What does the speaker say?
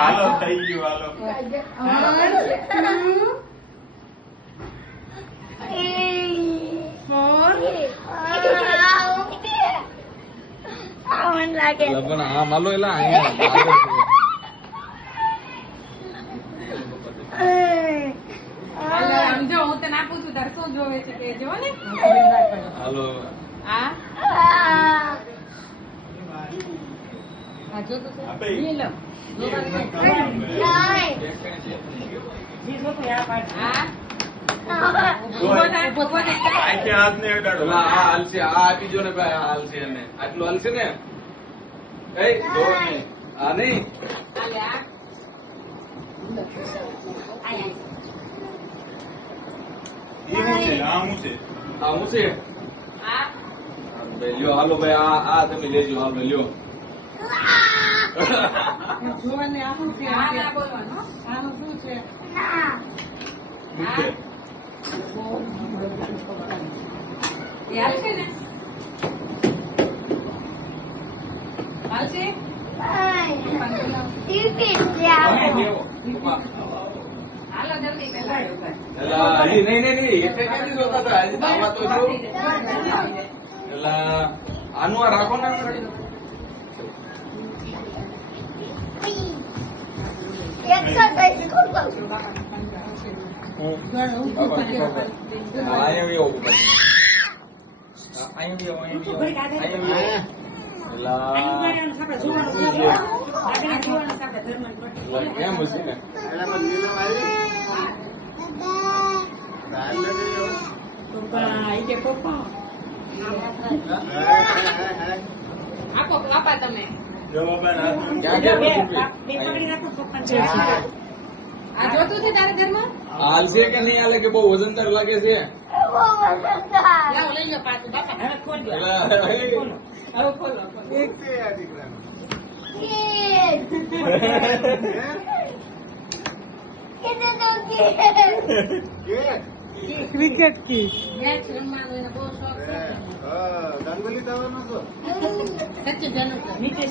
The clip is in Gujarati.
હાલો થઈ ગયું હાલો 4 હા માલો એલા અહીંયા આમ જો હું તને આપું છું તારે શું જોવે છે કે જો ને હાલો આ જો તો આપે. ઈ લો આ ઉભો થા આખે હાથ ને અડાડો પેલા આ હાલશે આ આપી જો ને ભાઈ આ હાલશે એને આટલું હાલશે ને એ જો ને આ નહીં આલે આ ઈ હું છે આ હું છે આ હું છે આ ભાઈ લ્યો હાલો ભાઈ આ તમે લેજો હાલો લ્યો જોવાને આ શું છે આ બોલવાનું આનું શું છે હું છે એ હાલશે ને હાલશે હાલો જલ્દી પેલા એલા નહીં એટલે ક્યાંથી જોતા હતા આજે આવા તો જો એલા આનું આ રાખો ને કેમ હશે ને આપો આપા તમે જો બાબા હાથ આ જોતું છે તારે ઘરમાં હાલશે કે નહીં હાલે કે બહુ વજનદાર લાગે છે લાવો લઈ લો પાછું બાપા હવે ખોલજો હવે ખોલો ક્રિકેટ કી મેચ રમવાનો એને બહુ શોખ છે ગાંગુલી થવાનો છો કચ્છી બેનો નીચે